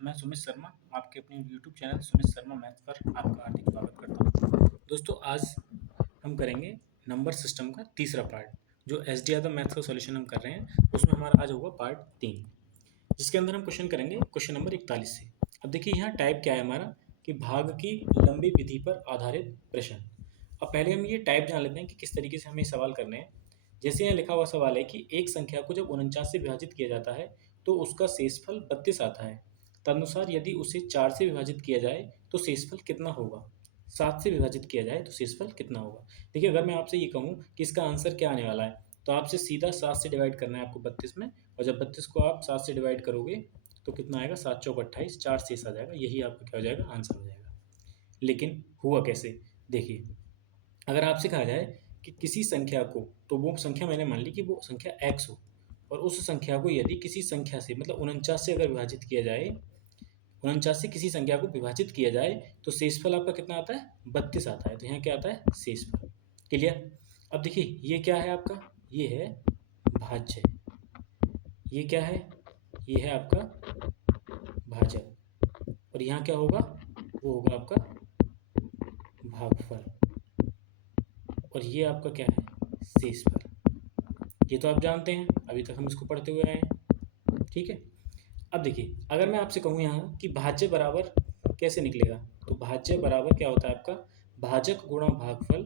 मैं सुमित शर्मा आपके अपने YouTube channel Sumit Sharma math पर आपका हार्दिक स्वागत करता हूँ। दोस्तों आज हम करेंगे नंबर सिस्टम का तीसरा पार्ट। जो एस डी यादव मैथ का सॉल्यूशन हम कर रहे हैं उसमें हमारा आज होगा पार्ट 3, जिसके अंदर हम क्वेश्चन करेंगे क्वेश्चन नंबर 41 से। अब देखिए यहाँ टाइप क्या है हमारा कि भाग की लंबी विधि पर आधारित प्रश्न। अब पहले हम ये टाइप जान लेते हैं कि किस तरीके से हमें सवाल करने हैं। जैसे यहाँ लिखा हुआ सवाल है कि एक संख्या को जब 49 से विभाजित किया जाता है तो उसका शेषफल 32 आता है। तदनुसार यदि उसे 4 से विभाजित किया जाए तो शेषफल कितना होगा। 7 से विभाजित किया जाए तो शेषफल कितना होगा। देखिए अगर मैं आपसे ये कहूँ कि इसका आंसर क्या आने वाला है तो आपसे सीधा 7 से डिवाइड करना है आपको 32 में, और जब 32 को आप 7 से डिवाइड करोगे तो कितना आएगा, 7 चौक 28, 4 शेष आ जाएगा। यही आपका क्या हो जाएगा, आंसर हो जाएगा। लेकिन हुआ कैसे, देखिए अगर आपसे कहा जाए कि किसी संख्या को, तो वो संख्या मैंने मान ली कि वो संख्या x हो, और उस संख्या को यदि किसी संख्या से मतलब 49 से अगर विभाजित किया जाए, 49 से किसी संख्या को विभाजित किया जाए तो शेषफल आपका कितना आता है, 32 आता है। तो यहाँ क्या आता है, शेषफल। क्लियर। अब देखिए ये क्या है आपका, ये है भाज्य। ये क्या है, ये है आपका भाजक, और यहाँ क्या होगा, वो होगा आपका भागफल, और ये आपका क्या है, शेषफल। ये तो आप जानते हैं, अभी तक हम इसको पढ़ते हुए आए हैं। ठीक है। अब देखिए अगर मैं आपसे कहूँ यहाँ कि भाज्य बराबर कैसे निकलेगा, तो भाज्य बराबर क्या होता है आपका, भाजक गुणा भागफल,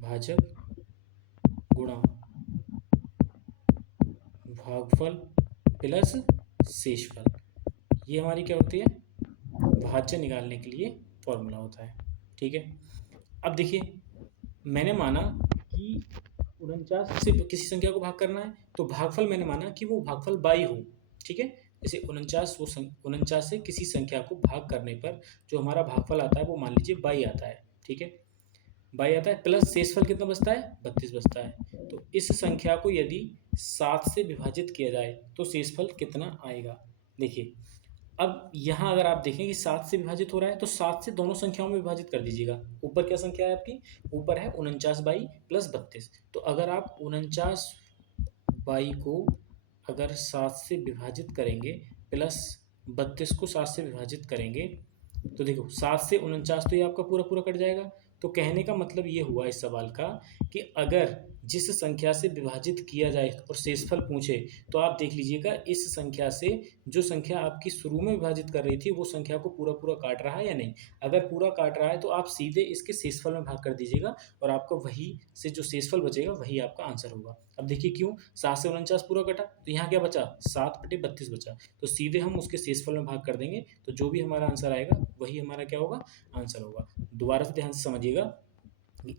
भाजक गुणा भागफल प्लस शेषफल। ये हमारी क्या होती है, भाज्य निकालने के लिए फॉर्मूला होता है। ठीक है। अब देखिए मैंने माना कि 49 से किसी संख्या को भाग करना है, तो भागफल मैंने माना कि वो भागफल 22 हो। ठीक है। जैसे 49 से किसी संख्या को भाग करने पर जो हमारा भागफल आता है वो मान लीजिए 22 आता है। ठीक है, 22 आता है, प्लस शेषफल कितना बचता है, 32 बचता है। तो इस संख्या को यदि 7 से विभाजित किया जाए तो शेषफल कितना आएगा। देखिए अब यहाँ अगर आप देखें कि 7 से विभाजित हो रहा है तो 7 से दोनों संख्याओं में विभाजित कर दीजिएगा। ऊपर क्या संख्या है आपकी, ऊपर है 49/, प्लस 32। तो अगर आप 49/, को अगर 7 से विभाजित करेंगे प्लस 32 को 7 से विभाजित करेंगे तो देखो 7 से 49 तो ये आपका पूरा पूरा कट जाएगा। तो कहने का मतलब ये हुआ इस सवाल का कि अगर जिस संख्या से विभाजित किया जाए और शेषफल पूछे तो आप देख लीजिएगा इस संख्या से जो संख्या आपकी शुरू में विभाजित कर रही थी वो संख्या को पूरा पूरा काट रहा है या नहीं। अगर पूरा काट रहा है तो आप सीधे इसके शेषफल में भाग कर दीजिएगा और आपका वही से जो शेषफल बचेगा वही आपका आंसर होगा। अब देखिए क्यों, 7 से 49 पूरा कटा तो यहाँ क्या बचा, 7/32 बचा। तो सीधे हम उसके शेषफल में भाग कर देंगे तो जो भी हमारा आंसर आएगा वही हमारा क्या होगा, आंसर होगा। दोबारा से ध्यान से समझिएगा,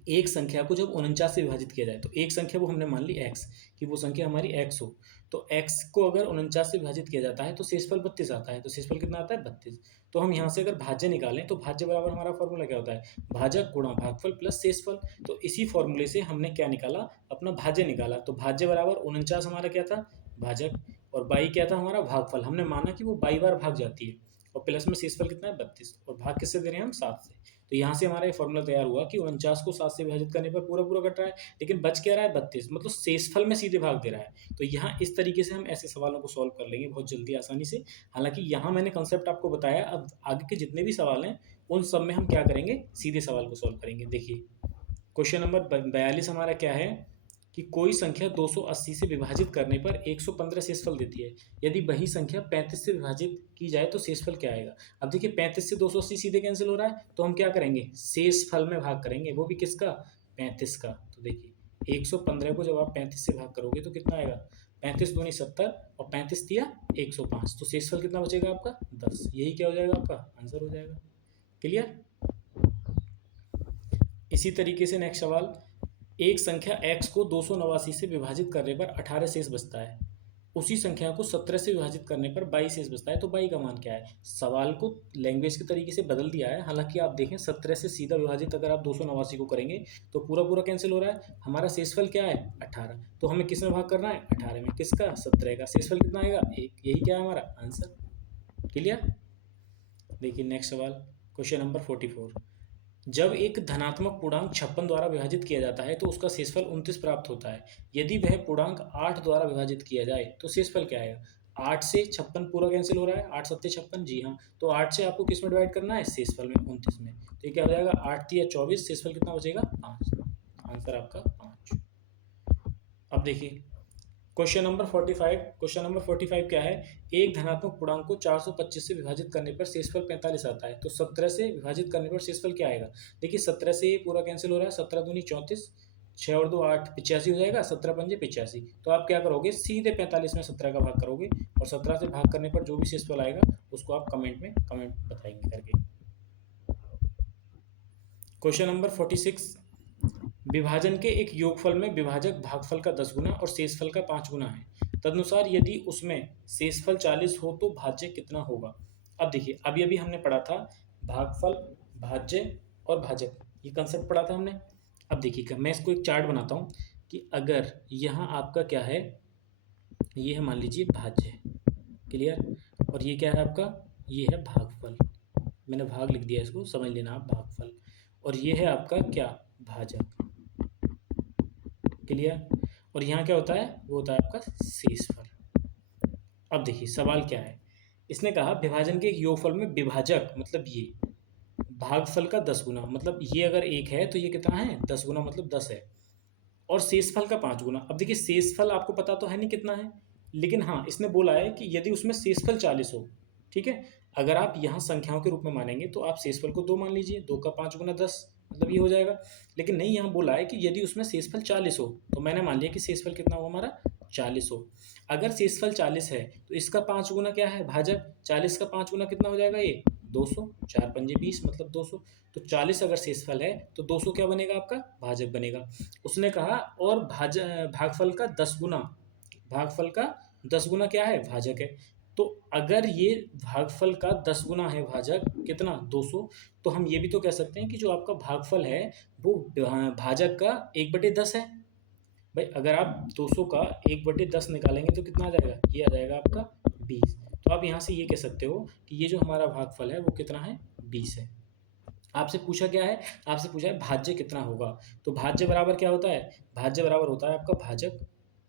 एक संख्या को जब 49 से विभाजित किया जाए तो एक संख्या वो हमने मान ली x, कि वो संख्या हमारी x हो, तो x को अगर 49 से विभाजित किया जाता है तो शेषफल 32 आता है। तो शेषफल कितना आता है, 32। तो हम यहाँ से अगर भाज्य निकालें तो भाज्य बराबर हमारा फॉर्मूला क्या होता है, भाजक गुणा भागफल प्लस शेषफल। तो इसी फॉर्मूले से हमने क्या निकाला, अपना भाज्य निकाला। तो भाज्य बराबर 49 हमारा क्या था, भाजक, और 22 क्या था हमारा, भागफल। हमने माना कि वो 22 बार भाग जाती है, और प्लस में शेषफल कितना है, 32, और भाग किससे दे रहे हैं हम, 7 से। तो यहाँ से हमारा ये फॉर्मूला तैयार हुआ कि 49 को 7 से विभाजित करने पर पूरा पूरा कट रहा है, लेकिन बच क्या रहा है, 32, मतलब शेषफल में सीधे भाग दे रहा है। तो यहाँ इस तरीके से हम ऐसे सवालों को सॉल्व कर लेंगे बहुत जल्दी आसानी से। हालांकि यहाँ मैंने कंसेप्ट आपको बताया, अब आगे के जितने भी सवाल हैं उन सब में हम क्या करेंगे, सीधे सवाल को सॉल्व करेंगे। देखिए क्वेश्चन नंबर 42 हमारा क्या है कि कोई संख्या 280 से विभाजित करने पर 115 शेषफल देती है। यदि वही संख्या 35 से विभाजित की जाए तो शेषफल क्या आएगा। अब देखिए 35 से 280 सीधे कैंसिल हो रहा है, तो हम क्या करेंगे, शेषफल में भाग करेंगे, वो भी किसका, 35 का। तो देखिए 115 को जब आप 35 से भाग करोगे तो कितना आएगा, 35 दूनी 70 और 35 दिया 105। तो शेषफल कितना बचेगा आपका, 10। यही क्या हो जाएगा, आपका आंसर हो जाएगा। क्लियर। इसी तरीके से नेक्स्ट सवाल, एक संख्या x को 289 से विभाजित करने पर 18 शेष बचता है। उसी संख्या को 17 से विभाजित करने पर 22 शेष बचता है। तो 22 का मान क्या है। सवाल को लैंग्वेज के तरीके से बदल दिया है। हालांकि आप देखें 17 से सीधा विभाजित अगर आप 289 को करेंगे तो पूरा पूरा कैंसिल हो रहा है। हमारा शेषफल क्या है, 18। तो हमें किस में भाग करना है, 18 में। किसका, 17 का। शेषफल कितना आएगा, 1। यही क्या है हमारा आंसर। क्लियर। देखिए नेक्स्ट सवाल, क्वेश्चन नंबर 44। जब एक धनात्मक पूर्णांक 56 द्वारा विभाजित किया जाता है तो उसका शेषफल 29 प्राप्त होता है। यदि वह पूर्णांक 8 द्वारा विभाजित किया जाए तो शेषफल क्या आएगा। 8 से 56 पूरा कैंसिल हो रहा है, 8 सत्ते 56, जी हाँ। तो 8 से आपको किस में डिवाइड करना है, शेषफल में 29 में। तो ये क्या हो जाएगा, 8 तिया 24, शेषफल कितना बचेगा 5। आंसर आपका 5। अब देखिए क्वेश्चन नंबर 45 क्या है, एक धनात्मक पूर्णांक को 425 से विभाजित करने पर शेषफल 45 आता है, तो 17 से विभाजित करने पर शेषफल क्या आएगा। देखिए 17 से ये पूरा कैंसिल हो रहा है, 17 दूनी 34, 6 और 2 8, 85 हो जाएगा, 17 पंजे 85। तो आप क्या करोगे, सीधे 45 में 17 का भाग करोगे और 17 से भाग करने पर जो भी शेषफल आएगा उसको आप कमेंट बताएंगे करके। क्वेश्चन नंबर 46, विभाजन के एक योगफल में विभाजक भागफल का 10 गुना और शेषफल का 5 गुना है, तदनुसार यदि उसमें शेषफल 40 हो तो भाज्य कितना होगा। अब देखिए अभी अभी हमने पढ़ा था भागफल, भाज्य और भाजक, ये कंसेप्ट पढ़ा था हमने। अब देखिएगा मैं इसको एक चार्ट बनाता हूँ कि अगर यहाँ आपका क्या है, ये है मान लीजिए भाज्य, क्लियर, और ये क्या है आपका, ये है भागफल, मैंने भाग लिख दिया, इसको समझ लेना आप भागफल, और ये है आपका क्या, भाजक, क्लियर। और यहाँ क्या होता है, वो होता है आपका शेषफल। अब देखिए सवाल क्या है, इसने कहा विभाजन के एक योगफल में विभाजक मतलब ये भागफल का 10 गुना, मतलब ये अगर 1 है तो ये कितना है 10 गुना, मतलब 10 है, और शेषफल का 5 गुना। अब देखिए शेषफल आपको पता तो है नहीं कितना है, लेकिन हाँ इसने बोला है कि यदि उसमें शेषफल 40 हो, ठीक है। अगर आप यहाँ संख्याओं के रूप में मानेंगे तो आप शेषफल को 2 मान लीजिए, 2 का 5 गुना 10, मतलब ये हो जाएगा। लेकिन नहीं, यहाँ बोला है कि यदि उसमें शेषफल 40 हो, तो मैंने मान लिया कि शेषफल कितना हो हमारा 40 हो। अगर शेषफल 40 है तो इसका 5 गुना क्या है, भाजक, 40 का 5 गुना कितना हो जाएगा, ये 200, 4 पंजे 20 मतलब 200। तो 40 अगर शेषफल है तो 200 क्या बनेगा आपका, भाजक बनेगा। उसने कहा और भागफल का 10 गुना, भागफल का 10 गुना क्या है, भाजक है। तो अगर ये भागफल का 10 गुना है भाजक कितना 200, तो हम ये भी तो कह सकते हैं कि जो आपका भागफल है वो भाजक का 1/10 है। भाई अगर आप 200 का 1/10 निकालेंगे तो कितना आ जाएगा, ये आ जाएगा आपका 20। तो आप यहाँ से ये कह सकते हो कि ये जो हमारा भागफल है वो कितना है, 20 है। आपसे पूछा क्या है, आपसे पूछा है भाज्य कितना होगा। तो भाज्य बराबर क्या होता है, भाज्य बराबर होता है आपका भाजक,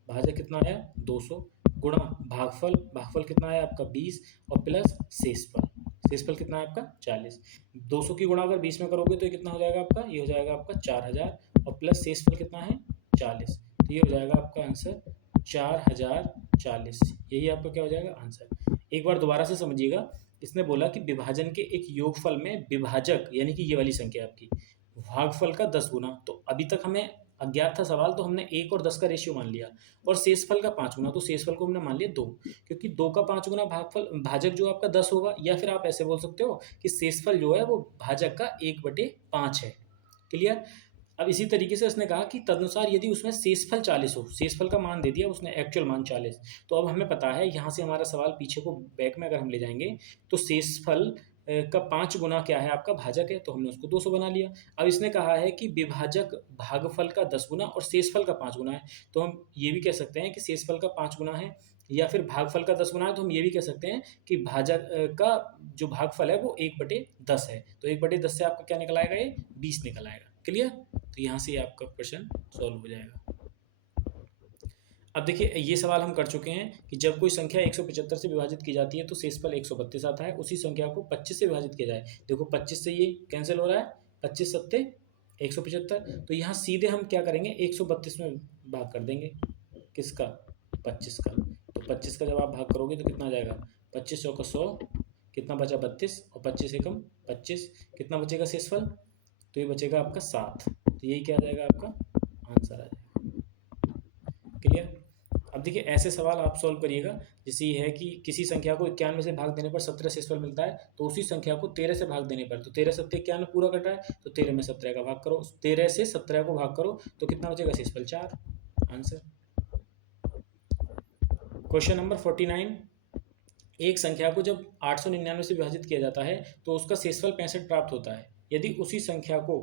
भाजक कितना आया 200, गुणा भागफल, भागफल कितना आया आपका 20, और प्लस शेषफल, शेषफल कितना है आपका 40। 200 की गुणा अगर 20 में करोगे तो ये कितना हो जाएगा आपका, ये हो जाएगा आपका 4000, और प्लस शेषफल कितना है 40, तो ये हो जाएगा आपका आंसर 4040। यही आपका क्या हो जाएगा आंसर। एक बार दोबारा से समझिएगा, इसने बोला कि विभाजन के एक योगफल में विभाजक यानी कि ये वाली संख्या आपकी भागफल का 10 गुना, तो अभी तक हमें अज्ञात था सवाल, तो हमने 1 और 10 का रेशियो मान लिया, और शेषफल का 5 गुना, तो शेषफल को हमने मान लिया 2, क्योंकि 2 का 5 गुना भागफल, भाजक जो आपका 10 होगा, या फिर आप ऐसे बोल सकते हो कि शेषफल जो है वो भाजक का 1/5 है, क्लियर। अब इसी तरीके से उसने कहा कि तदनुसार यदि उसमें शेषफल 40 हो, शेषफल का मान दे दिया उसने, एक्चुअल मान 40, तो अब हमें पता है यहाँ से हमारा सवाल पीछे को बैक में अगर हम ले जाएंगे तो शेषफल का 5 गुना क्या है आपका भाजक है, तो हमने उसको 200 बना लिया। अब इसने कहा है कि विभाजक भागफल का 10 गुना और शेषफल का 5 गुना है, तो हम ये भी कह सकते हैं कि शेषफल का 5 गुना है, या फिर भागफल का 10 गुना है, तो हम ये भी कह सकते हैं कि भाजक का जो भागफल है वो 1/10 है, तो 1/10 से आपका क्या निकल आएगा, ये 20 निकल आएगा, क्लियर। तो यहाँ से आपका क्वेश्चन सॉल्व हो जाएगा। अब देखिए ये सवाल हम कर चुके हैं कि जब कोई संख्या 175 से विभाजित की जाती है तो शेषफल 132 आता है, उसी संख्या को 25 से विभाजित किया जाए, देखो 25 से ये कैंसिल हो रहा है, 25 सत्ते 175, तो यहाँ सीधे हम क्या करेंगे 132 में भाग कर देंगे, किसका 25 का। तो 25 का जब आप भाग करोगे तो कितना आ जाएगा, 25 100 का 100, कितना बचा 32, और 25 एकम 25, कितना बचेगा शेषफल, तो ये बचेगा आपका 7, तो यही क्या आ जाएगा आपका आंसर आ जाएगा, क्लियर। अब देखिए ऐसे सवाल आप सॉल्व करिएगा, जैसे ये है कि किसी संख्या को 91 से भाग देने पर 17 शेषफल मिलता है, तो उसी संख्या को 13 से भाग देने पर, तो 13 सत्ते 91 पूरा कट रहा है, तो 13 में 17 का भाग करो, 13 से 17 को भाग करो तो कितना बचेगा शेषफल 4, आंसर। क्वेश्चन नंबर 49, एक संख्या को जब 899 से विभाजित किया जाता है तो उसका शेषफल 65 प्राप्त होता है, यदि उसी संख्या को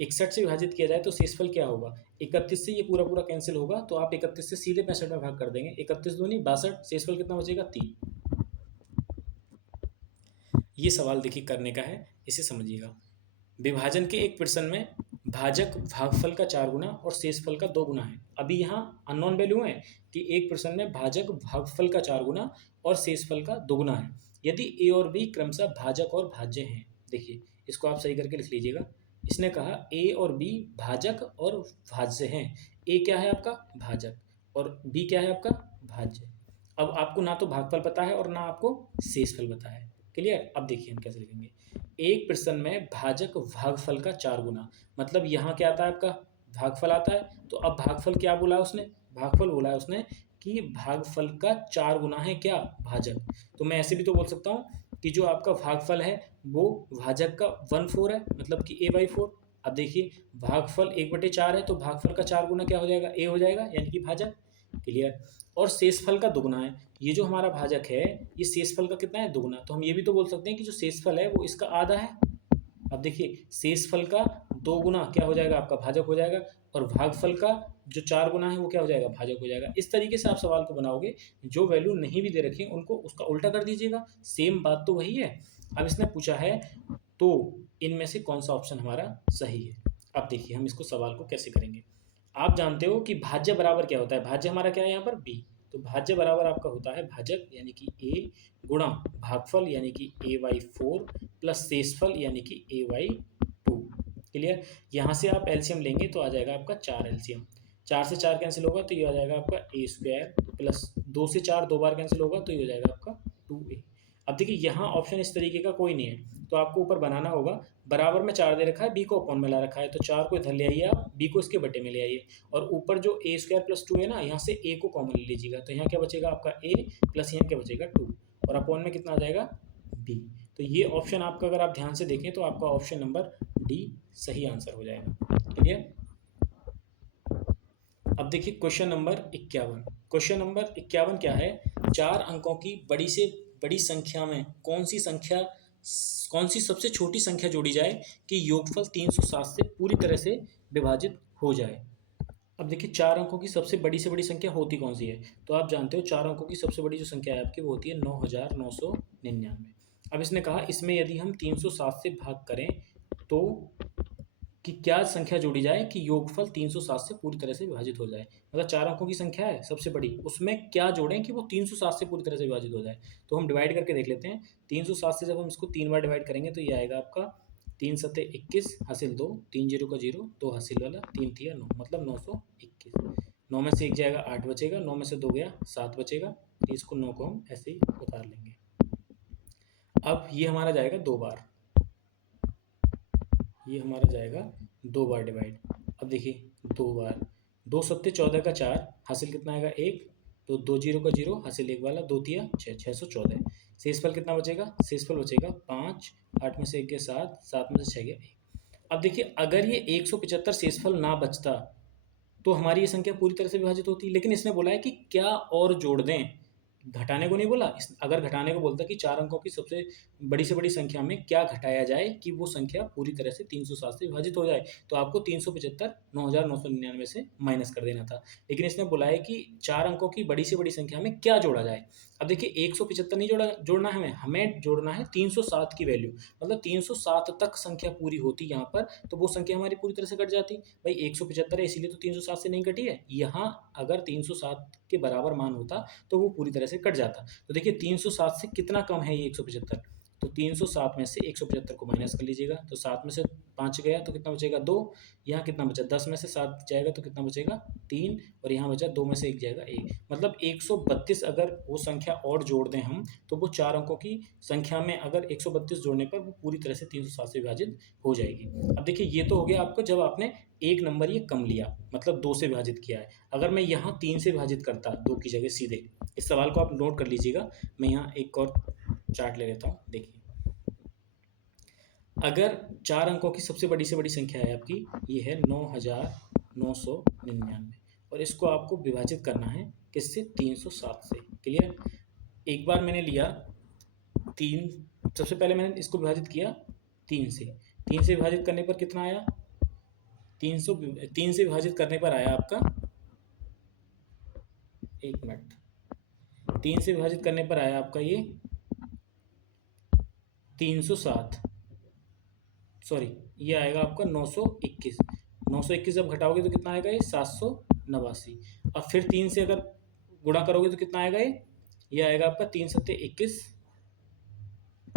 61 से विभाजित किया जाए तो शेषफल क्या होगा। 31 से ये पूरा पूरा कैंसिल होगा, तो आप 31 से सीधे 65 में भाग कर देंगे, 31 दूनी 62, शेषफल कितना बचेगा 3। ये सवाल देखिए करने का है, इसे समझिएगा। विभाजन के एक प्रश्न में भाजक भागफल का 4 गुना और शेषफल का 2 गुना है। अभी यहाँ अननोन वैल्यू है कि एक प्रश्न में भाजक भागफल का 4 गुना और शेषफल का 2 गुना है। यदि ए और बी क्रमशः भाजक और भाज्य हैं, देखिए इसको आप सही करके लिख लीजिएगा। इसने कहा ए और बी भाजक और भाज्य हैं। ए क्या है आपका? भाजक। और बी क्या है आपका? भाज्य। अब आपको ना तो भागफल पता है और ना आपको शेषफल पता है। क्लियर? अब देखिए हम कैसे लिखेंगे। एक प्रश्न में भाजक भागफल का 4 गुना, मतलब यहाँ क्या आता है आपका? भागफल आता है। तो अब भागफल क्या बोला है उसने? भागफल बोला है उसने कि भागफल का 4 गुना है क्या? भाजक। तो मैं ऐसे भी तो बोल सकता हूँ कि जो आपका भागफल है वो भाजक का 1/4 है, मतलब कि a/4। अब देखिए भागफल 1/4 है तो भागफल का 4 गुना क्या हो जाएगा? a हो जाएगा, यानी कि भाजक। क्लियर? और शेषफल का 2 गुना है। ये जो हमारा भाजक है ये शेषफल का कितना है? 2 गुना। तो हम ये भी तो बोल सकते हैं कि जो शेषफल है वो इसका आधा है। अब देखिए शेषफल का 2 गुना क्या हो जाएगा? आपका भाजक हो जाएगा। और भागफल का जो 4 गुना है वो क्या हो जाएगा? भाजक हो जाएगा। इस तरीके से आप सवाल को बनाओगे। जो वैल्यू नहीं भी दे रखी है उनको उसका उल्टा कर दीजिएगा, सेम बात तो वही है। अब इसने पूछा है तो इनमें से कौन सा ऑप्शन हमारा सही है। अब देखिए हम इसको सवाल को कैसे करेंगे। आप जानते हो कि भाज्य बराबर क्या होता है? भाज्य हमारा क्या है यहाँ पर? बी। तो भाज्य बराबर आपका होता है भाजक यानी कि ए गुणा भागफल यानी कि a/4 प्लस शेषफल यानी कि a/2। क्लियर? यहाँ से आप एलसीएम लेंगे तो आ जाएगा आपका 4 एलसीएम। 4 से 4 कैंसिल होगा तो ये आ जाएगा आपका a² प्लस 2 से 4 2 बार कैंसिल होगा तो ये हो जाएगा आपका 2a। अब देखिए यहाँ ऑप्शन इस तरीके का कोई नहीं है तो आपको ऊपर बनाना होगा। बराबर में 4 दे रखा है, बी को अपॉन में ला रखा है, तो 4 को इधर ले आइए आप, बी को इसके बटे में ले आइए। और ऊपर जो a² प्लस 2 है ना, यहाँ से a को कॉमन ले लीजिएगा तो यहाँ क्या बचेगा आपका a प्लस यहाँ क्या बचेगा 2 और अपॉन में कितना आ जाएगा b। तो ये ऑप्शन आपका अगर आप ध्यान से देखें तो आपका ऑप्शन नंबर डी सही आंसर हो जाएगा। क्लियर? अब देखिए क्वेश्चन नंबर 51। क्वेश्चन नंबर 51 क्या है? 4 अंकों की बड़ी से बड़ी संख्या में कौन सी सबसे छोटी संख्या जोड़ी जाए कि योगफल 307 से पूरी तरह से विभाजित हो जाए। अब देखिए 4 अंकों की सबसे बड़ी से बड़ी संख्या होती कौन सी है? तो आप जानते हो 4 अंकों की सबसे बड़ी जो संख्या है आपकी वो होती है 9999। अब इसने कहा इसमें यदि हम 307 से भाग करें तो कि क्या संख्या जोड़ी जाए कि योगफल 307 से पूरी तरह से विभाजित हो जाए। मतलब 4 अंकों की संख्या है सबसे बड़ी, उसमें क्या जोड़ें कि वो 307 से पूरी तरह से विभाजित हो जाए। तो हम डिवाइड करके देख लेते हैं। 307 से जब हम इसको 3 बार डिवाइड करेंगे तो ये आएगा आपका 3 सत्ते 21 हासिल 2, 3 जीरो का 0, 2 हासिल वाला, 3 तिया 9, मतलब 921। 9 में से 1 जाएगा 8 बचेगा, 9 में से 2 गया 7 बचेगा। इसको 9 को हम ऐसे ही उतार लेंगे। अब ये हमारा जाएगा 2 बार, ये हमारा जाएगा 2 बार डिवाइड। अब देखिए 2 बार, 2 सत्ते 14 का 4 हासिल कितना आएगा 1, तो 2 जीरो का 0 हासिल 1 वाला, 2 तिया 6, 614। शेषफल कितना बचेगा? शेषफल बचेगा 5, 8 में से 1 गया 7, 7 में से 6 गया 1। अब देखिए अगर ये 175 शेषफल ना बचता तो हमारी ये संख्या पूरी तरह से विभाजित होती, लेकिन इसने बोला है कि क्या और जोड़ दें, घटाने को नहीं बोला। अगर घटाने को बोलता कि 4 अंकों की सबसे बड़ी से बड़ी संख्या में क्या घटाया जाए कि वो संख्या पूरी तरह से 307 से विभाजित हो जाए, तो आपको 375 9999 से माइनस कर देना था। लेकिन इसने बोला है कि 4 अंकों की बड़ी से बड़ी संख्या में क्या जोड़ा जाए। अब देखिए 175 नहीं जोड़ना है, हमें जोड़ना है 307 की वैल्यू, मतलब 307 तक संख्या पूरी होती यहाँ पर तो वो संख्या हमारी पूरी तरह से कट जाती। भाई 175 है इसीलिए तो 307 से नहीं कटी है। यहाँ अगर 307 के बराबर मान होता तो वो पूरी तरह से कट जाता। तो देखिए 307 से कितना कम है ये 175, तो 307 में से 175 को माइनस कर लीजिएगा तो 7 में से 5 गया तो कितना बचेगा 2। यहाँ कितना बचा? 10 में से 7 जाएगा तो कितना बचेगा 3, और यहाँ बचा 2 में से 1 जाएगा 1, मतलब 132। अगर वो संख्या और जोड़ दें हम तो वो 4 अंकों की संख्या में अगर 132 जोड़ने पर वो पूरी तरह से 307 से विभाजित हो जाएगी। अब देखिए ये तो हो गया आपको जब आपने एक नंबर ये कम लिया, मतलब 2 से विभाजित किया है। अगर मैं यहाँ 3 से विभाजित करता 2 की जगह सीधे, इस सवाल को आप नोट कर लीजिएगा। मैं यहाँ एक और चार्ट ले लेता हूँ। देखिए अगर 4 अंकों की सबसे बड़ी से बड़ी संख्या है आपकी, ये है 9999, और इसको आपको विभाजित करना है किससे? 307 से। क्लियर? एक बार मैंने लिया 3, सबसे पहले मैंने इसको विभाजित किया 3 से। 3 से विभाजित करने पर कितना आया? 3 से विभाजित करने पर आया आपका, एक मिनट, 3 से विभाजित करने पर आया आपका ये 307, सॉरी ये आएगा आपका 921। 921 जब घटाओगे तो कितना आएगा ये 789। अब फिर 3 से अगर गुणा करोगे तो कितना आएगा ये आएगा आपका 3 सत्ते 21,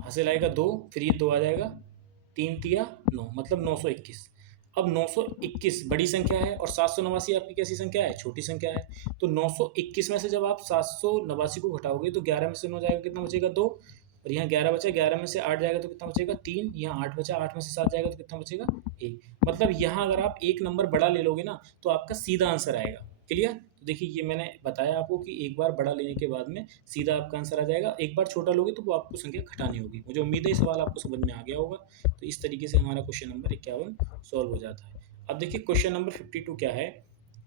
हासिल आएगा 2, फिर ये 2 आ जाएगा, 3 तिया 9, मतलब 921। अब 921 बड़ी संख्या है और 789 आपकी कैसी संख्या है, छोटी संख्या है। तो 921 में से जब आप 789 को घटाओगे तो 11 में से 9 जाएगा, कितना बचेगा 2, और यहाँ 11 बचा, 11 में से 8 जाएगा तो कितना बचेगा 3, यहाँ 8 बचा, 8 में से 7 जाएगा तो कितना बचेगा 1। मतलब यहाँ अगर आप एक नंबर बड़ा ले लोगे ना तो आपका सीधा आंसर आएगा। क्लियर? तो देखिए ये मैंने बताया आपको कि एक बार बड़ा लेने के बाद में सीधा आपका आंसर आ जाएगा, एक बार छोटा लोगे तो वो आपको संख्या घटानी होगी। मुझे उम्मीद है ये सवाल आपको समझ में आ गया होगा। तो इस तरीके से हमारा क्वेश्चन नंबर 51 सॉल्व हो जाता है। अब देखिए क्वेश्चन नंबर 52 क्या है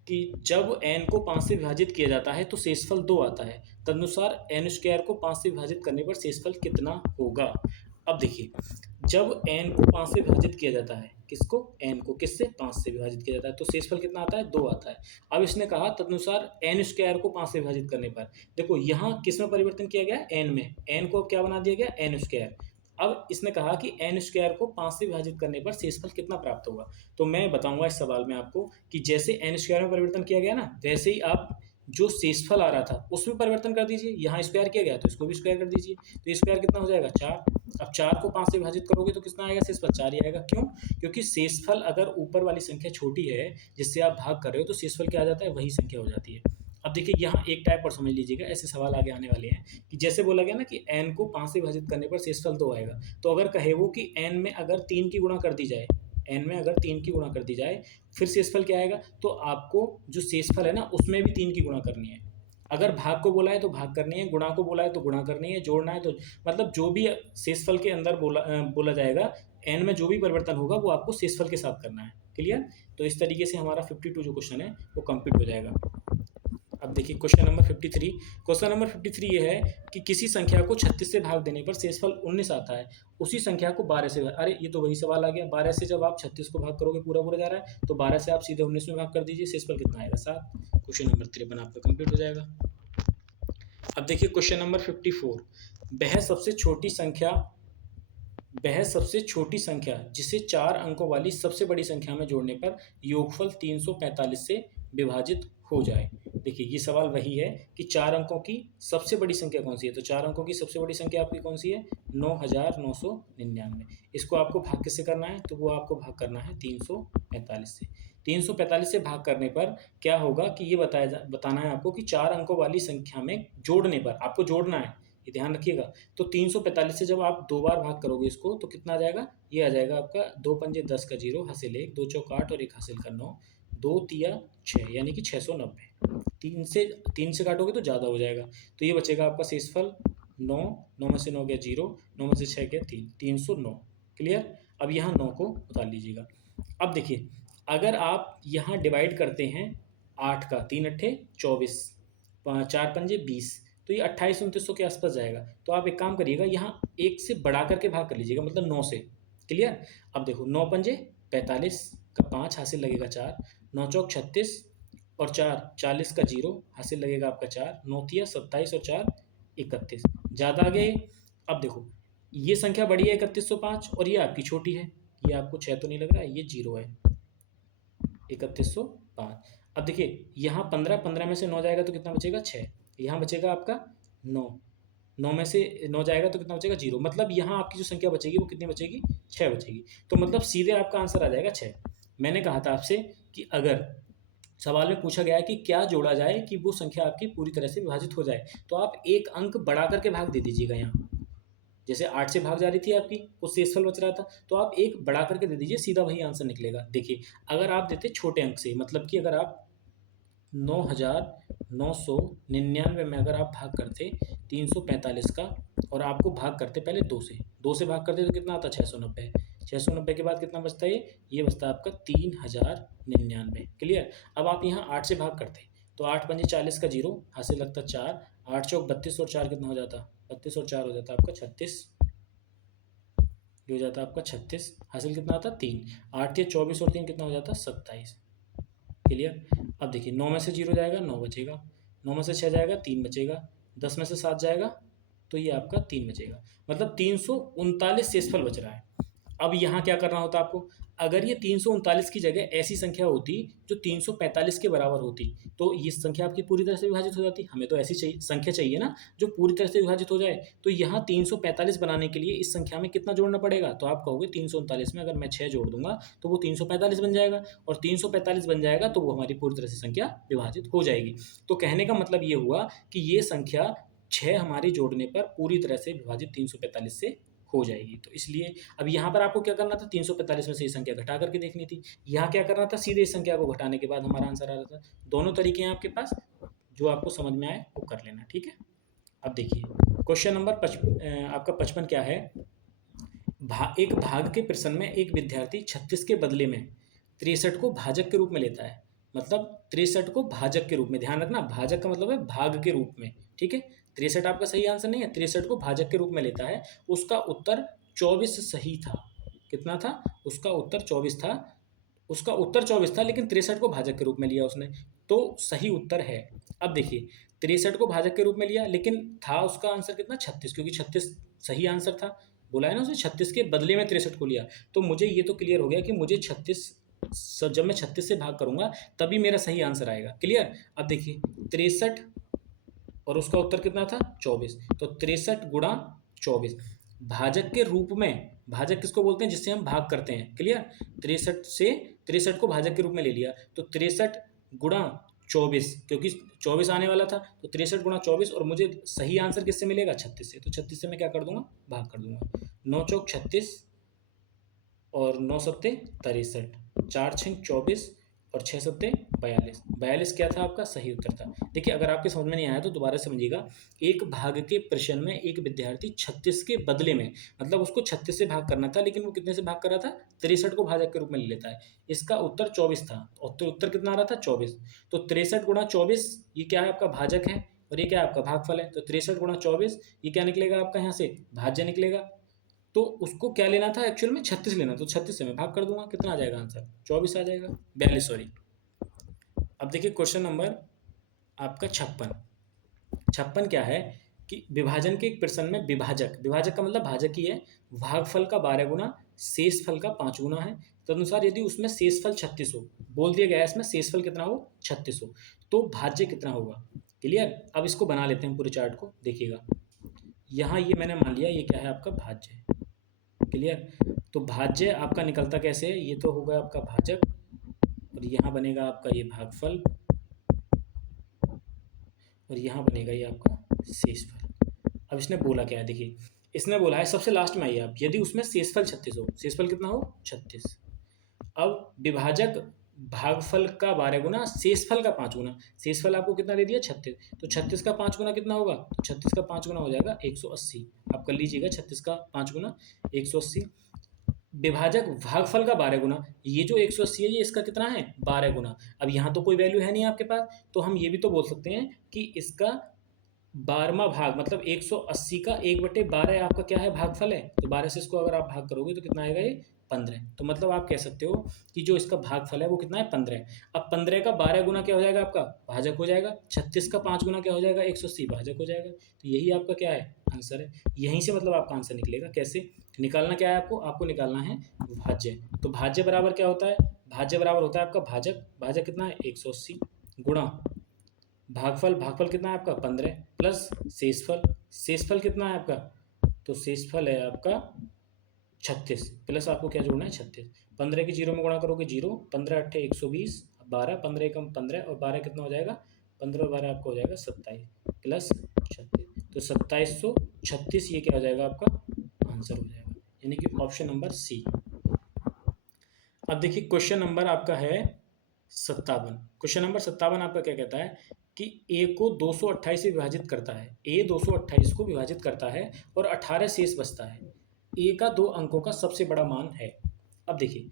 कि जब n को 5 से विभाजित किया जाता है तो शेषफल 2 आता है, तदनुसार n स्क्वायर को 5 से विभाजित करने पर शेषफल कितना होगा। अब देखिए जब n को 5 से विभाजित किया जाता है, किसको, n को किससे 5 से विभाजित किया जाता है, तो शेषफल कितना आता है 2 आता है। अब इसने कहा तदनुसार n स्क्वायर को 5 से विभाजित करने पर, देखो यहाँ किस में परिवर्तन किया गया, n में, n को अब क्या बना दिया गया n स्क्वायर। अब इसने कहा कि n स्क्वायर को 5 से विभाजित करने पर शेषफल कितना प्राप्त होगा। तो मैं बताऊंगा इस सवाल में आपको कि जैसे n स्क्वायर में परिवर्तन किया गया ना, वैसे ही आप जो शेषफल आ रहा था उसमें परिवर्तन कर दीजिए। यहाँ स्क्वायर किया गया तो इसको भी स्क्वायर कर दीजिए, तो ये स्क्वायर कितना हो जाएगा 4। अब 4 को 5 से विभाजित करोगे तो कितना आएगा, शेषफल 4 ही आएगा। क्यों? क्योंकि शेषफल अगर ऊपर वाली संख्या छोटी है जिससे आप भाग कर रहे हो तो शेषफल क्या आ जाता है, वही संख्या हो जाती है। अब देखिए यहाँ एक टाइप और समझ लीजिएगा, ऐसे सवाल आगे आने वाले हैं कि जैसे बोला गया ना कि n को 5 से विभाजित करने पर शेषफल 2 आएगा, तो अगर कहे वो कि n में अगर 3 की गुणा कर दी जाए, n में अगर 3 की गुणा कर दी जाए फिर शेषफल क्या आएगा, तो आपको जो शेषफल है ना उसमें भी 3 की गुणा करनी है। अगर भाग को बोला है तो भाग करनी है, गुणा को बोला है तो गुणा करनी है, जोड़ना है तो मतलब जो भी शेषफल के अंदर बोला जाएगा, n में जो भी परिवर्तन होगा वो आपको शेषफल के साथ करना है। क्लियर? तो इस तरीके से हमारा 52 जो क्वेश्चन है वो कंप्लीट हो जाएगा। अब देखिए क्वेश्चन नंबर 53। क्वेश्चन नंबर 53 ये है कि किसी संख्या को 36 से भाग देने पर शेषफल 19 आता है, उसी संख्या को 12 से, अरे ये तो वही सवाल आ गया, 12 से जब आप 36 को भाग करोगे पूरा पूरा जा रहा है, तो 12 से आप सीधे 19 में भाग कर दीजिए, शेषफल कितना आएगा 7। क्वेश्चन नंबर 53 आपका कंप्लीट हो जाएगा। अब देखिए क्वेश्चन नंबर 54। वह सबसे छोटी संख्या जिसे 4 अंकों वाली सबसे बड़ी संख्या में जोड़ने पर योगफल 345 से विभाजित हो जाए। देखिए ये सवाल वही है कि 4 अंकों की सबसे बड़ी संख्या कौन सी है, तो 4 अंकों की सबसे बड़ी संख्या आपकी कौन सी है, 9999। इसको आपको भाग किससे करना है, तो वो आपको भाग करना है 345 से। 345 से भाग करने पर क्या होगा कि ये बताना है आपको कि 4 अंकों वाली संख्या में जोड़ने पर आपको जोड़ना है, ये ध्यान रखिएगा। तो 345 से जब आप 2 बार भाग करोगे इसको तो कितना आ जाएगा, ये आ जाएगा आपका 2 पंजे 10 का 0, हासिल 1, 2 चौक 8 और 1 हासिल का 9, 2 तिया 6 यानी कि 690। 3 से काटोगे तो ज़्यादा हो जाएगा, तो ये बचेगा आपका शेषफल 9, 9 में से 9 गया 0, 9 में से 6 गया 3, 309। क्लियर? अब यहाँ 9 को उतार लीजिएगा। अब देखिए अगर आप यहाँ डिवाइड करते हैं 8 का, 3 अट्ठे 24, 4 पंजे 20, तो ये 2800-2900 के आसपास जाएगा। तो आप एक काम करिएगा, यहाँ 1 से बढ़ा करके भाग कर लीजिएगा, मतलब 9 से। क्लियर? अब देखो 9 पंजे 45 का 5 हासिल लगेगा 4, 9 चौक 36 और 4 40 का 0 हासिल लगेगा आपका 4, 9 तिया 27 और 4 31, ज़्यादा आ गए। अब देखो ये संख्या बड़ी है 3105 और ये आपकी छोटी है, ये आपको 6 तो नहीं लग रहा है, ये 0 है 3105। अब देखिए यहाँ 15 में से 9 जाएगा तो कितना बचेगा 6, यहाँ बचेगा आपका 9, 9 में से 9 जाएगा तो कितना बचेगा 0, मतलब यहाँ आपकी जो संख्या बचेगी वो कितनी बचेगी 6 बचेगी। तो मतलब सीधे आपका आंसर आ जाएगा 6। मैंने कहा था आपसे कि अगर सवाल में पूछा गया है कि क्या जोड़ा जाए कि वो संख्या आपकी पूरी तरह से विभाजित हो जाए, तो आप एक अंक बढ़ा करके भाग दे दीजिएगा। यहाँ जैसे 8 से भाग जा रही थी आपकी, कुछ शेषफल बच रहा था, तो आप एक बढ़ा करके दे दीजिए, सीधा वही आंसर निकलेगा। देखिए अगर आप देते छोटे अंक से, मतलब कि अगर आप 9999 में अगर आप भाग करते 345 का और आपको भाग करते पहले 2 से भाग करते तो कितना आता 690। 690 के बाद कितना बचता है, ये बचता है आपका 3099। क्लियर? अब आप यहाँ 8 से भाग करते तो 8 पंजे 40 का 0 हासिल लगता 4, 8 चौक 32 और 4 कितना हो जाता, 32 और 4 हो जाता आपका 36, ये हो जाता आपका 36, हासिल कितना आता 3, 8 या 24 और 3 कितना हो जाता 27। क्लियर? अब देखिए 9 में से 0 जाएगा 9 बचेगा, 9 में से 6 जाएगा 3 बचेगा, 10 में से 7 जाएगा तो ये आपका 3 बचेगा, मतलब 339 शेषफल बच रहा है। अब यहाँ क्या करना होता आपको, अगर ये 339 की जगह ऐसी संख्या होती जो 345 के बराबर होती, तो ये संख्या आपकी पूरी तरह से विभाजित हो जाती। हमें तो ऐसी संख्या चाहिए ना जो पूरी तरह से विभाजित हो जाए। तो यहाँ 345 बनाने के लिए इस संख्या में कितना जोड़ना पड़ेगा, तो आप कहोगे 339 में अगर मैं 6 जोड़ दूंगा तो वो 345 बन जाएगा, और 345 बन जाएगा तो वो हमारी पूरी तरह से संख्या विभाजित हो जाएगी। तो कहने का मतलब ये हुआ कि ये संख्या 6 हमारी जोड़ने पर पूरी तरह से विभाजित 345 से हो जाएगी। तो इसलिए अब यहाँ पर आपको क्या करना था, 345 में से ये संख्या घटा करके देखनी थी। यहाँ क्या करना था, सीधे इस संख्या को घटाने के बाद हमारा आंसर आ रहा था। दोनों तरीके हैं आपके पास, जो आपको समझ में आए वो कर लेना, ठीक है। अब देखिए क्वेश्चन नंबर आपका 55 क्या है। एक भाग के प्रश्न में एक विद्यार्थी 36 के बदले में 63 को भाजक के रूप में लेता है। मतलब 63 को भाजक के रूप में, ध्यान रखना भाजक का मतलब है भाग के रूप में, ठीक है। 63 आपका सही आंसर नहीं है, 63 को भाजक के रूप में लेता है। उसका उत्तर 24 सही था। कितना था, उसका उत्तर 24 था। उसका उत्तर 24 था, लेकिन 63 को भाजक के रूप में लिया उसने, तो सही उत्तर है। अब देखिए 63 को भाजक के रूप में लिया, लेकिन था उसका आंसर कितना, 36, क्योंकि 36 सही आंसर था। बोला है ना उसने 36 के बदले में 63 को लिया। तो मुझे ये तो क्लियर हो गया कि मुझे 36, जब मैं 36 से भाग करूंगा तभी मेरा सही आंसर आएगा। क्लियर। अब देखिए 63 और उसका उत्तर कितना था 24, तो 63 गुणा 24 भाजक के रूप में। भाजक किसको बोलते हैं, जिससे हम भाग करते हैं। क्लियर। 63 से 63 को भाजक के रूप में ले लिया, तो 63 गुणा 24, क्योंकि 24 आने वाला था, तो 63 गुणा 24, और मुझे सही आंसर किससे मिलेगा, 36 से। तो 36 से मैं क्या कर दूंगा, भाग कर दूंगा। 9 चौक 36 और 9 सत्ते 63, 4 छंग 24 और 6 सत्ते 42। 42 क्या था आपका सही उत्तर था। देखिए अगर आपके समझ में नहीं आया तो दोबारा समझिएगा। एक भाग के प्रश्न में एक विद्यार्थी 36 के बदले में, मतलब उसको 36 से भाग करना था, लेकिन वो कितने से भाग कर रहा था, 63 को भाजक के रूप में ले लेता है। इसका उत्तर 24 था, और तो उत्तर कितना आ रहा था 24। तो 63 गुणा 24 ये क्या है आपका भाजक है, और ये क्या है आपका भागफल है। तो 63 गुणा 24 ये क्या निकलेगा आपका, यहाँ से भाज्य निकलेगा। तो उसको क्या लेना था एक्चुअल में, 36 लेना, तो 36 से मैं भाग कर दूंगा, कितना आ जाएगा आंसर, 24 आ जाएगा, 42 सॉरी। अब देखिए क्वेश्चन नंबर आपका 56 क्या है कि विभाजन के एक प्रश्न में विभाजक, विभाजक का मतलब भाजक ही है, भागफल का 12 गुना शेष फल का 5 गुना है। तदनुसार यदि उसमें शेषफल 36 हो, बोल दिया गया है इसमें शेषफल कितना हो 36 हो, तो भाज्य कितना होगा। क्लियर। अब इसको बना लेते हैं पूरे चार्ट को, देखिएगा यहाँ ये मैंने मान लिया ये क्या है आपका भाज्य। क्लियर। तो भाज्य आपका निकलता कैसे है, ये तो होगा आपका भाजक, और यहाँ बनेगा आपका ये भागफल, और यहाँ बनेगा ये आपका शेषफल। अब इसने बोला क्या है, देखिए इसने बोला है सबसे लास्ट में आइए आप, यदि उसमें शेषफल 36 हो, शेषफल कितना हो 36। अब विभाजक भागफल का 12 गुना शेषफल का 5 गुना, शेषफल आपको कितना दे दिया 36, तो 36 का 5 गुना कितना होगा, तो 36 का 5 गुना हो जाएगा 180। आप कर लीजिएगा 36 का 5 गुना 180। विभाजक भागफल का 12 गुना, ये जो 180 है ये इसका कितना है 12 गुना। अब यहाँ तो कोई वैल्यू है नहीं आपके पास, तो हम ये भी तो बोल सकते हैं कि इसका 12वां भाग, मतलब 180 का 1/12 आपका क्या है भागफल है। तो 12 से इसको अगर आप भाग करोगे तो कितना आएगा ये 15। तो मतलब आप कह सकते हो कि जो इसका भागफल है वो कितना है 15। अब 15 का 12 गुना क्या हो जाएगा आपका भाजक हो जाएगा, 36 का 5 गुना क्या हो जाएगा 180 भाजक हो जाएगा। तो यही आपका क्या है आंसर है। यहीं से मतलब आपका आंसर निकलेगा। कैसे निकालना, क्या है आपको, आपको निकालना है भाज्य। तो भाज्य बराबर क्या होता है, भाज्य बराबर होता है आपका भाजक, भाजक कितना है 180 गुणा भागफल, भागफल कितना है आपका 15 प्लस शेषफल, शेषफल कितना है आपका, तो शेषफल है आपका 36 प्लस आपको क्या जोड़ना है 36। 15 की 0 में गुणा करोगे 0, 15 अट्ठे 120, 12, 15 कम 15 और 12 कितना हो जाएगा 15 और 12 आपका हो जाएगा 27 प्लस 36, तो 2736 ये क्या हो जाएगा आपका आंसर हो जाएगा, यानी कि ऑप्शन नंबर सी। अब देखिए क्वेश्चन नंबर आपका है 57। क्वेश्चन नंबर 57 आपका क्या कहता है कि ए को 228 से विभाजित करता है, ए 228 को विभाजित करता है और 18 शेष बचता है। ए का 2 अंकों का सबसे बड़ा मान है। अब देखिए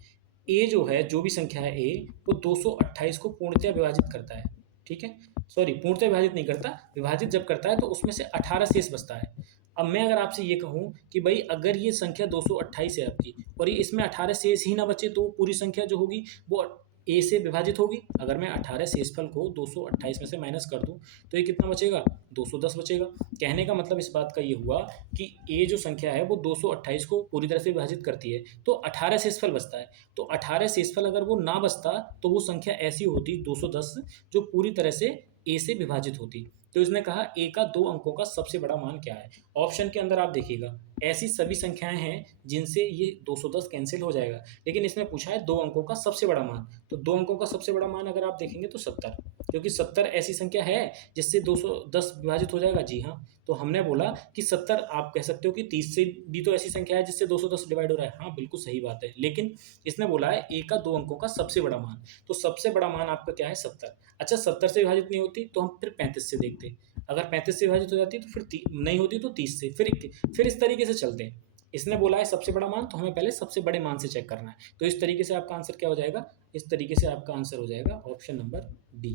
ए जो है, जो भी संख्या है ए, वो 228 को पूर्णतः विभाजित करता है, ठीक है। सॉरी, पूर्णतः विभाजित नहीं करता, विभाजित जब करता है तो उसमें से 18 शेष बचता है। अब मैं अगर आपसे ये कहूँ कि भाई अगर ये संख्या 228 है आपकी और ये इसमें 18 शेष ही ना बचे, तो पूरी संख्या जो होगी वो ए से विभाजित होगी। अगर मैं 18 शेषफल को 228 में से माइनस कर दूं तो ये कितना बचेगा, 210 बचेगा। कहने का मतलब इस बात का ये हुआ कि ए जो संख्या है वो 228 को पूरी तरह से विभाजित करती है, तो 18 शेषफल बचता है। तो 18 शेषफल अगर वो ना बचता तो वो संख्या ऐसी होती 210, जो पूरी तरह से ए से विभाजित होती। तो इसने कहा ए का 2 अंकों का सबसे बड़ा मान क्या है। ऑप्शन के अंदर आप देखिएगा ऐसी सभी संख्याएं हैं जिनसे ये 210 कैंसिल हो जाएगा, लेकिन इसमें पूछा है 2 अंकों का सबसे बड़ा मान। तो 2 अंकों का सबसे बड़ा मान अगर आप देखेंगे तो 70, क्योंकि 70 ऐसी संख्या है जिससे 210 विभाजित हो जाएगा। जी हाँ, तो हमने बोला कि 70, आप कह सकते हो कि 30 से भी तो ऐसी संख्या है जिससे 210 डिवाइड हो रहा है। हाँ बिल्कुल सही बात है, लेकिन इसने बोला है ए का 2 अंकों का सबसे बड़ा मान, तो सबसे बड़ा मान आपका क्या है, 70। अच्छा 70 से विभाजित नहीं होती तो हम फिर 35 से देखते, अगर 35 से विभाजित हो जाती तो फिर नहीं होती तो 30 से, फिर इस तरीके से चलते हैं। इसने बोला है सबसे बड़ा मान, तो हमें पहले सबसे बड़े मान से चेक करना है। तो इस तरीके से आपका आंसर क्या हो जाएगा, इस तरीके से आपका आंसर हो जाएगा ऑप्शन नंबर डी।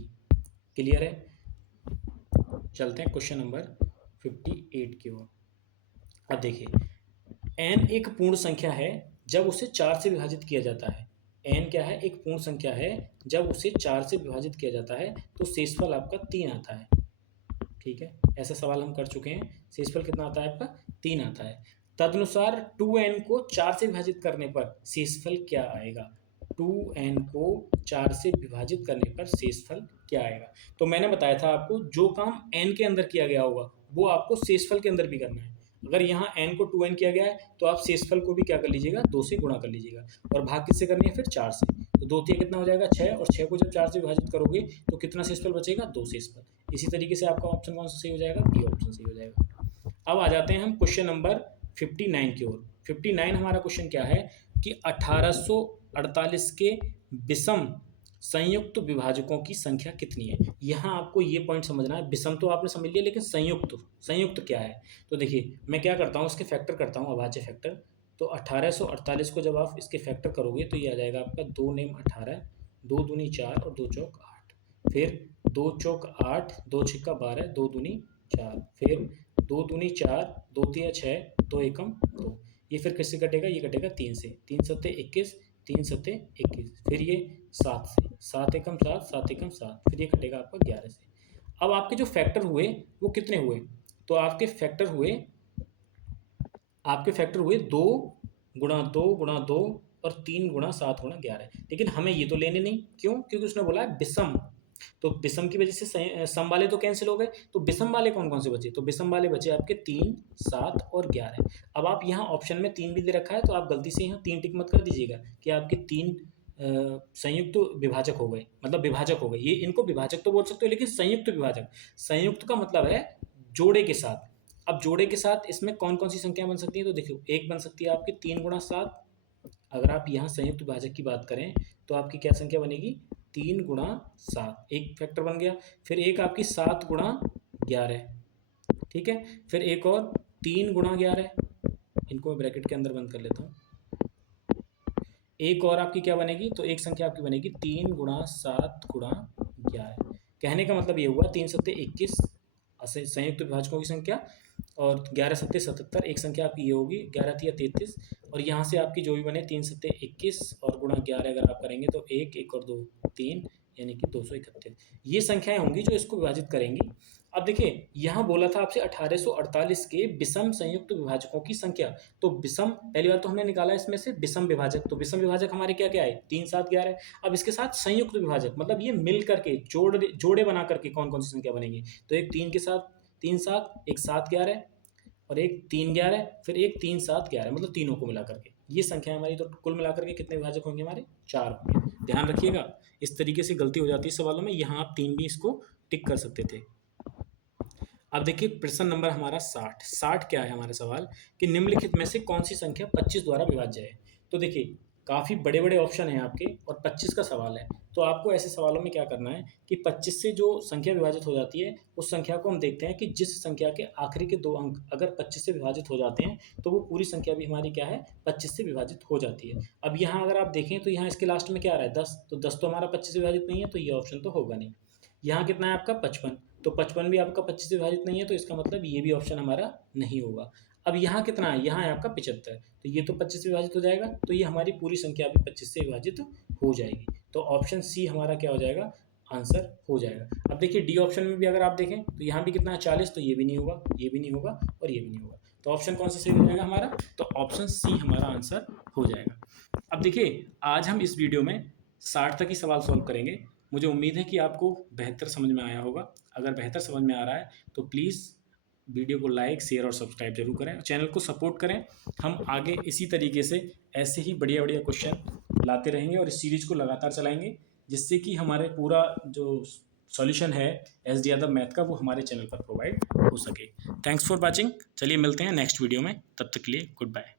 क्लियर है। चलते हैं क्वेश्चन नंबर 58 की ओर। अब देखिए एन एक पूर्ण संख्या है जब उसे 4 से विभाजित किया जाता है। एन क्या है, एक पूर्ण संख्या है, जब उसे 4 से विभाजित किया जाता है तो शेषफल आपका 3 आता है। ठीक है, ऐसा सवाल हम कर चुके हैं। शेषफल कितना आता है आपका, 3 आता है। तदनुसार 2n को 4 से विभाजित करने पर शेषफल क्या आएगा। 2n को 4 से विभाजित करने पर शेषफल क्या आएगा। तो मैंने बताया था आपको जो काम n के अंदर किया गया होगा वो आपको शेषफल के अंदर भी करना है। अगर यहाँ n को 2n किया गया है तो आप शेषफल को भी क्या कर लीजिएगा, 2 से गुणा कर लीजिएगा, और भाग किससे करनी है, फिर 4 से। तो 2 तिया कितना हो जाएगा, 6, और 6 को जब 4 से विभाजित करोगे तो कितना शेषफल बचेगा, 2 शेषफल। इसी तरीके से आपका ऑप्शन कौन सा सही हो जाएगा, बी ऑप्शन सही हो जाएगा। अब आ जाते हैं हम क्वेश्चन नंबर 59 की ओर। 59 हमारा क्वेश्चन क्या है कि 1848 के विषम संयुक्त विभाजकों की संख्या कितनी है। यहाँ आपको ये पॉइंट समझना है, विषम तो आपने समझ लिया, लेकिन संयुक्त संयुक्त क्या है। तो देखिए मैं क्या करता हूँ, इसके फैक्टर करता हूँ, अभाज्य फैक्टर। तो 1848 को जब आप इसके फैक्टर करोगे तो ये आ जाएगा आपका 2 नेम 18, 2 दूनी 4 और 2 चौक 8, फिर 2 चौक 8, 2 छिक्का 12, 2 दूनी 4, फिर 2 दूनी 4, 2 तिया 6, 2 एकम 2। ये फिर किससे कटेगा, ये कटेगा 3 से, 3 सत्ते 21, 3 सत्ते 21, फिर ये 7 से, 7 एकम 7, 7 एकम 7, फिर ये कटेगा आपका 11 से। अब आपके जो फैक्टर हुए वो कितने हुए, तो आपके फैक्टर हुए 2 गुणा 2 गुणा 2 और 3 गुणा 7 गुणा 11। लेकिन हमें ये तो लेने नहीं, क्यों, क्योंकि उसने बोला है विषम। तो विषम की वजह से सम वाले तो कैंसिल हो गए, तो विषम वाले कौन कौन से बचे, तो विषम वाले बचे आपके 3, 7 और 11। अब आप यहाँ ऑप्शन में 3 भी दे रखा है तो आप गलती से यहाँ 3 टिक मत कर दीजिएगा कि आपके 3 संयुक्त विभाजक हो गए, मतलब विभाजक हो गए। ये इनको विभाजक तो बोल सकते हो, लेकिन संयुक्त विभाजक, संयुक्त का मतलब है जोड़े के साथ। अब जोड़े के साथ इसमें कौन कौन सी संख्या बन सकती है, तो देखियो एक बन सकती है आपकी 3 गुणा 7। अगर आप यहाँ संयुक्त विभाजक की बात करें तो आपकी क्या संख्या बनेगी, 3 गुणा 7, एक फैक्टर बन गया। फिर एक आपकी 7 गुणा 11, ठीक है। फिर एक और 3 गुणा 11, इनको मैं ब्रैकेट के अंदर बंद कर लेता हूँ। एक और आपकी क्या बनेगी, तो एक संख्या आपकी बनेगी 3 गुणा 7 गुणा 11। कहने का मतलब ये हुआ 3 सत्ते 21 संयुक्त विभाजकों की संख्या, और 11 सत्ते 77, एक संख्या आपकी ये होगी 11 तिया 33, और यहाँ से आपकी जो भी बने 3 सत्ते 21 और गुणा 11 अगर आप करेंगे तो 1 और 2 3, यानी कि 231। ये संख्याएं होंगी जो इसको विभाजित करेंगी। अब देखिए यहाँ बोला था आपसे 1848 के विषम संयुक्त विभाजकों की संख्या। तो विषम, पहली बार तो हमने निकाला इसमें से विषम विभाजक, तो विषम विभाजक हमारे क्या क्या आए, 3 7 11। अब इसके साथ संयुक्त विभाजक, मतलब ये मिल करके जोड़े बना करके कौन कौन सी संख्या बनेगी, तो एक 3 के साथ 3 7, एक 7 11 और एक 3 11, फिर एक 3 7 11, मतलब तीनों को मिला करके ये संख्या हमारी। तो कुल मिलाकर के कितने विभाजक होंगे हमारे, 4 होंगे। ध्यान रखिएगा, इस तरीके से गलती हो जाती है सवालों में, यहाँ आप 3 भी इसको टिक कर सकते थे। अब देखिए प्रश्न नंबर हमारा 60 क्या है हमारा सवाल कि निम्नलिखित में से कौन सी संख्या 25 द्वारा विभाज्य है। तो देखिए काफ़ी बड़े बड़े ऑप्शन हैं आपके और 25 का सवाल है। तो आपको ऐसे सवालों में क्या करना है कि 25 से जो संख्या विभाजित हो जाती है उस संख्या को हम देखते हैं कि जिस संख्या के आखिरी के 2 अंक अगर 25 से विभाजित हो जाते हैं तो वो पूरी संख्या भी हमारी क्या है, 25 से विभाजित हो जाती है। अब यहाँ अगर आप देखें तो यहाँ इसके लास्ट में क्या आ रहा है, 10, तो 10 तो हमारा 25 से विभाजित नहीं है, तो ये ऑप्शन तो होगा नहीं। यहाँ कितना है आपका 55, तो 55 भी आपका 25 से विभाजित नहीं है, तो इसका मतलब ये भी ऑप्शन हमारा नहीं होगा। अब यहाँ कितना है, यहाँ है आपका 75, तो ये तो 25 से विभाजित हो जाएगा, तो ये हमारी पूरी संख्या भी 25 से विभाजित हो जाएगी। तो ऑप्शन सी हमारा क्या हो जाएगा, आंसर हो जाएगा। अब देखिए डी ऑप्शन में भी अगर आप देखें तो यहाँ भी कितना है 40, तो ये भी नहीं होगा, ये भी नहीं होगा और ये भी नहीं होगा। तो ऑप्शन कौन सा सही हो जाएगा हमारा, तो ऑप्शन सी हमारा आंसर हो जाएगा। अब देखिए आज हम इस वीडियो में 60 तक ही सवाल सॉल्व करेंगे। मुझे उम्मीद है कि आपको बेहतर समझ में आया होगा। अगर बेहतर समझ में आ रहा है तो प्लीज़ वीडियो को लाइक, शेयर और सब्सक्राइब जरूर करें, चैनल को सपोर्ट करें। हम आगे इसी तरीके से ऐसे ही बढ़िया बढ़िया क्वेश्चन लाते रहेंगे और इस सीरीज़ को लगातार चलाएंगे, जिससे कि हमारे पूरा जो सॉल्यूशन है एस यादव मैथ का वो हमारे चैनल पर प्रोवाइड हो सके। Thanks for watching. चलिए मिलते हैं नेक्स्ट वीडियो में, तब तक के लिए गुड बाय।